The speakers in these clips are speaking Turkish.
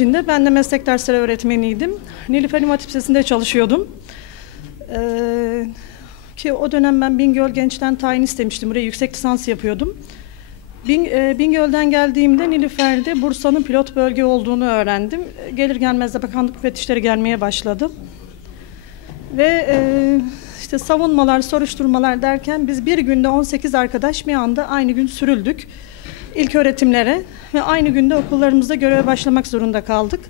Ben de meslek dersleri öğretmeniydim. Nilüfer İmam Hatip Lisesi'nde çalışıyordum. Ki o dönem ben Bingöl Genç'ten tayin istemiştim. Buraya yüksek lisans yapıyordum. Bingöl'den geldiğimde Nilüfer'de Bursa'nın pilot bölge olduğunu öğrendim. Gelir gelmez de bakanlık müfettişleri gelmeye başladı. Ve işte savunmalar, soruşturmalar derken biz bir günde 18 arkadaş bir anda aynı gün sürüldük ilk öğretimlere ve aynı günde okullarımızda göreve başlamak zorunda kaldık.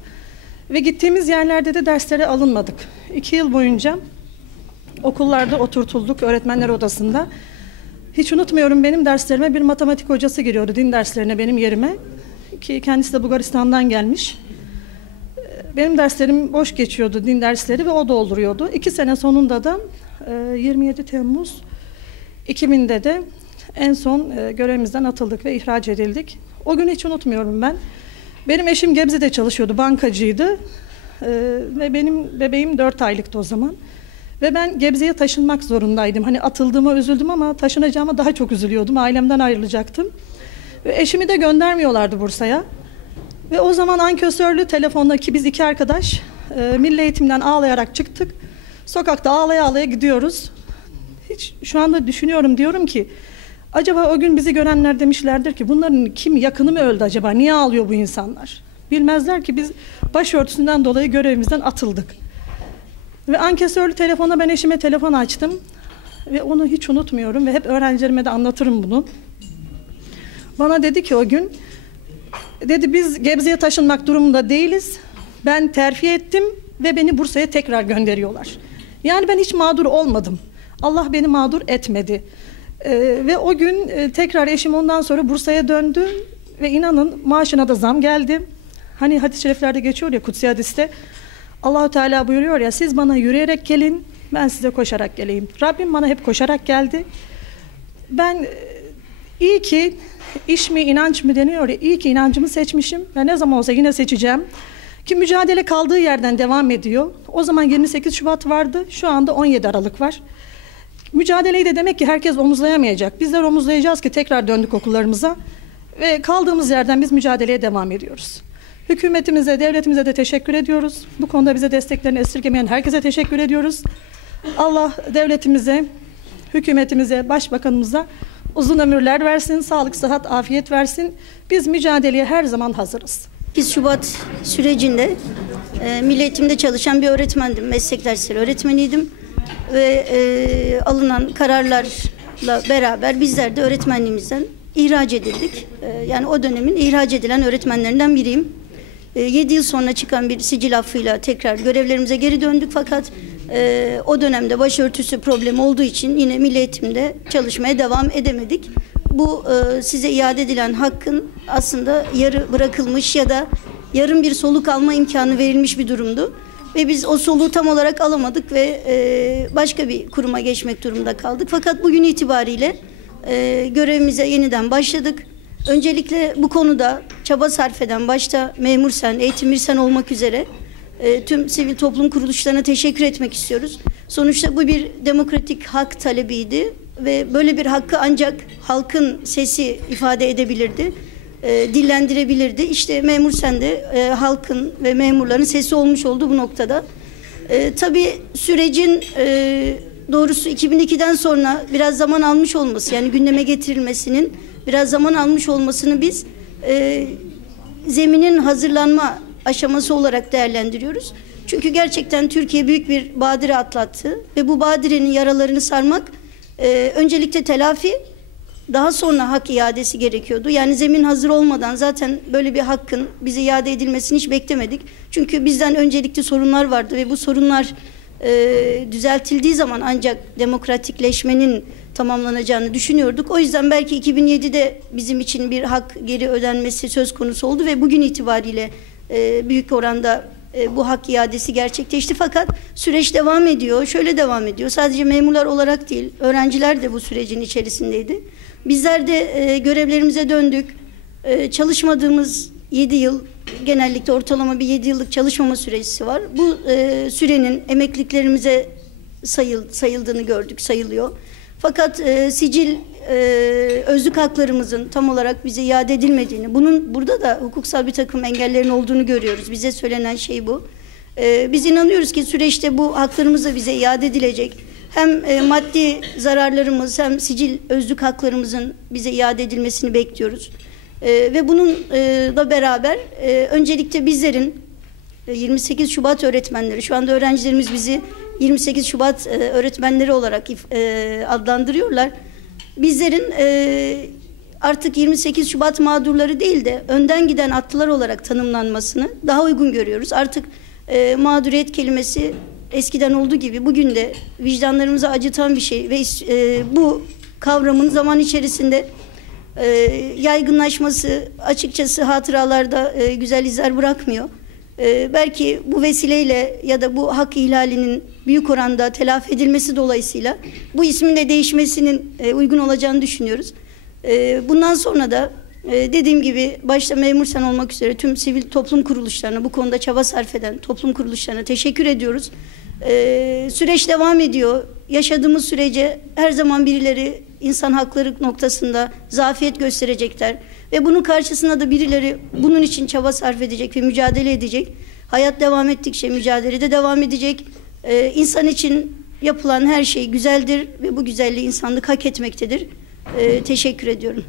Ve gittiğimiz yerlerde de derslere alınmadık. 2 yıl boyunca okullarda oturtulduk öğretmenler odasında. Hiç unutmuyorum, benim derslerime bir matematik hocası giriyordu, din derslerine benim yerime. Ki kendisi de Bulgaristan'dan gelmiş. Benim derslerim boş geçiyordu, din dersleri, ve o dolduruyordu. 2 sene sonunda da 27 Temmuz 2000'de de en son görevimizden atıldık ve ihraç edildik. O günü hiç unutmuyorum ben. Benim eşim Gebze'de çalışıyordu, bankacıydı. Ve benim bebeğim 4 aylıktı o zaman. Ve ben Gebze'ye taşınmak zorundaydım. Hani atıldığıma üzüldüm ama taşınacağıma daha çok üzülüyordum. Ailemden ayrılacaktım. Ve eşimi de göndermiyorlardı Bursa'ya. Ve o zaman ankesörlü telefonla, ki biz 2 arkadaş milli eğitimden ağlayarak çıktık. Sokakta ağlaya ağlaya gidiyoruz. Hiç şu anda düşünüyorum, diyorum ki acaba o gün bizi görenler demişlerdir ki bunların kim, yakını mı öldü acaba? Niye ağlıyor bu insanlar? Bilmezler ki biz başörtüsünden dolayı görevimizden atıldık. Ve ankesörlü telefona ben eşime telefon açtım. Ve onu hiç unutmuyorum ve hep öğrencilerime de anlatırım bunu. Bana dedi ki o gün, dedi biz Gebze'ye taşınmak durumunda değiliz. Ben terfi ettim ve beni Bursa'ya tekrar gönderiyorlar. Yani ben hiç mağdur olmadım. Allah beni mağdur etmedi. Ve o gün tekrar eşim ondan sonra Bursa'ya döndü ve inanın maaşına da zam geldi. Hani hadis-i şeriflerde geçiyor ya, kutsi hadiste, Allah-u Teala buyuruyor ya, siz bana yürüyerek gelin, ben size koşarak geleyim. Rabbim bana hep koşarak geldi. Ben iyi ki iş mi inanç mı deniyor ya, iyi ki inancımı seçmişim ve ne zaman olsa yine seçeceğim. Ki mücadele kaldığı yerden devam ediyor. O zaman 28 Şubat vardı, şu anda 17 Aralık var. Mücadeleyi de demek ki herkes omuzlayamayacak. Bizler omuzlayacağız ki tekrar döndük okullarımıza ve kaldığımız yerden biz mücadeleye devam ediyoruz. Hükümetimize, devletimize de teşekkür ediyoruz. Bu konuda bize desteklerini esirgemeyen herkese teşekkür ediyoruz. Allah devletimize, hükümetimize, başbakanımıza uzun ömürler versin, sağlık, sıhhat, afiyet versin. Biz mücadeleye her zaman hazırız. 8 Şubat sürecinde milli eğitimde çalışan bir öğretmendim. Meslek dersleri öğretmeniydim. Ve alınan kararlarla beraber bizler de öğretmenliğimizden ihraç edildik. Yani o dönemin ihraç edilen öğretmenlerinden biriyim. 7 yıl sonra çıkan bir sicil affıyla tekrar görevlerimize geri döndük, fakat o dönemde başörtüsü problemi olduğu için yine milli eğitimde çalışmaya devam edemedik. Bu size iade edilen hakkın aslında yarı bırakılmış ya da yarım bir soluk alma imkanı verilmiş bir durumdu. Ve biz o soluğu tam olarak alamadık ve başka bir kuruma geçmek durumunda kaldık. Fakat bugün itibariyle görevimize yeniden başladık. Öncelikle bu konuda çaba sarf eden, başta Memur Sen, Eğitim Bir Sen olmak üzere tüm sivil toplum kuruluşlarına teşekkür etmek istiyoruz. Sonuçta bu bir demokratik hak talebiydi ve böyle bir hakkı ancak halkın sesi ifade edebilirdi, dillendirebilirdi. İşte Memur Sen de halkın ve memurların sesi olmuş oldu bu noktada. Tabii sürecin doğrusu 2002'den sonra biraz zaman almış olması, yani gündeme getirilmesinin biraz zaman almış olmasını biz zeminin hazırlanma aşaması olarak değerlendiriyoruz. Çünkü gerçekten Türkiye büyük bir badire atlattı ve bu badirenin yaralarını sarmak, öncelikle telafi, daha sonra hak iadesi gerekiyordu. Yani zemin hazır olmadan zaten böyle bir hakkın bize iade edilmesini hiç beklemedik. Çünkü bizden öncelikli sorunlar vardı ve bu sorunlar düzeltildiği zaman ancak demokratikleşmenin tamamlanacağını düşünüyorduk. O yüzden belki 2007'de bizim için bir hak geri ödenmesi söz konusu oldu ve bugün itibariyle büyük oranda bu hak iadesi gerçekleşti. Fakat süreç devam ediyor, şöyle devam ediyor. Sadece memurlar olarak değil, öğrenciler de bu sürecin içerisindeydi. Bizler de görevlerimize döndük. Çalışmadığımız 7 yıl, genellikle ortalama bir 7 yıllık çalışmama süresi var. Bu sürenin emekliliklerimize sayıldığını gördük, sayılıyor. Fakat sicil özlük haklarımızın tam olarak bize iade edilmediğini, burada da hukuksal bir takım engellerin olduğunu görüyoruz. Bize söylenen şey bu. Biz inanıyoruz ki süreçte bu haklarımız da bize iade edilecek. Hem maddi zararlarımız hem sicil özlük haklarımızın bize iade edilmesini bekliyoruz. Ve bununla beraber öncelikle bizlerin 28 Şubat öğretmenleri, şu anda öğrencilerimiz bizi 28 Şubat öğretmenleri olarak adlandırıyorlar. Bizlerin artık 28 Şubat mağdurları değil de önden giden atlılar olarak tanımlanmasını daha uygun görüyoruz. Artık mağduriyet kelimesi eskiden olduğu gibi bugün de vicdanlarımızı acıtan bir şey ve bu kavramın zaman içerisinde yaygınlaşması açıkçası hatıralarda güzel izler bırakmıyor. Belki bu vesileyle ya da bu hak ihlalinin büyük oranda telafi edilmesi dolayısıyla bu ismin de değişmesinin uygun olacağını düşünüyoruz. Bundan sonra da dediğim gibi başta Memur Sen olmak üzere tüm sivil toplum kuruluşlarına, bu konuda çaba sarf eden toplum kuruluşlarına teşekkür ediyoruz. Süreç devam ediyor. Yaşadığımız sürece her zaman birileri insan hakları noktasında zafiyet gösterecekler. Ve bunun karşısında da birileri bunun için çaba sarf edecek ve mücadele edecek. Hayat devam ettikçe mücadele de devam edecek. İnsan için yapılan her şey güzeldir ve bu güzelliği insanlık hak etmektedir. Teşekkür ediyorum.